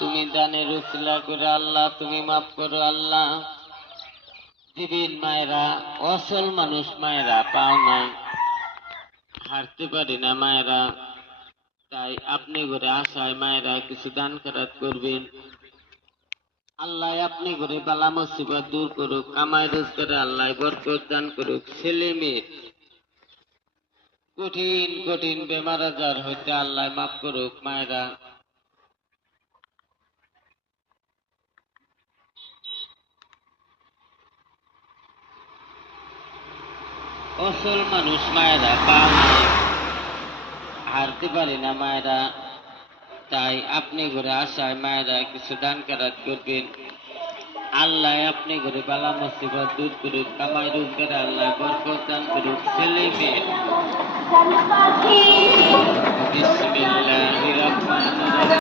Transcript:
তুমি দানের উসিলা করে আল্লাহ তুমি মাফ করো আল্লাহ। দিদির মায়েরা অসল মানুষ মায়েরা পাও নাই, হারতে পারি না মায়েরা, তাই আপনি ঘরে আসায় মায়েরা কিছু দান খয়রাত করবেন। আল্লাহ আপনি ঘরে বালা মুসিবত দূর করুক, কামাই রোজগারে আল্লাহ বরকত দান করুক। ছেলে মেয়ে কঠিন কঠিন বেমার আজার হইতে আল্লাহ মাফ করুক। মায়েরা অসল মানুষ মায়েরা পাও নাই, হারতে পারি না মায়েরা, তাই আপনি ঘরে আসায় মায়েরা কিছু দান খয়রাত করবেন। আল্লাহ আপনি ঘরে বালা মুসিবত দূর করুক, কামাই রোজগারে আল্লাহ বরকত দান করুক। ছেলে মেয়ে বিসমিল্লাহির রহমানির রহিম।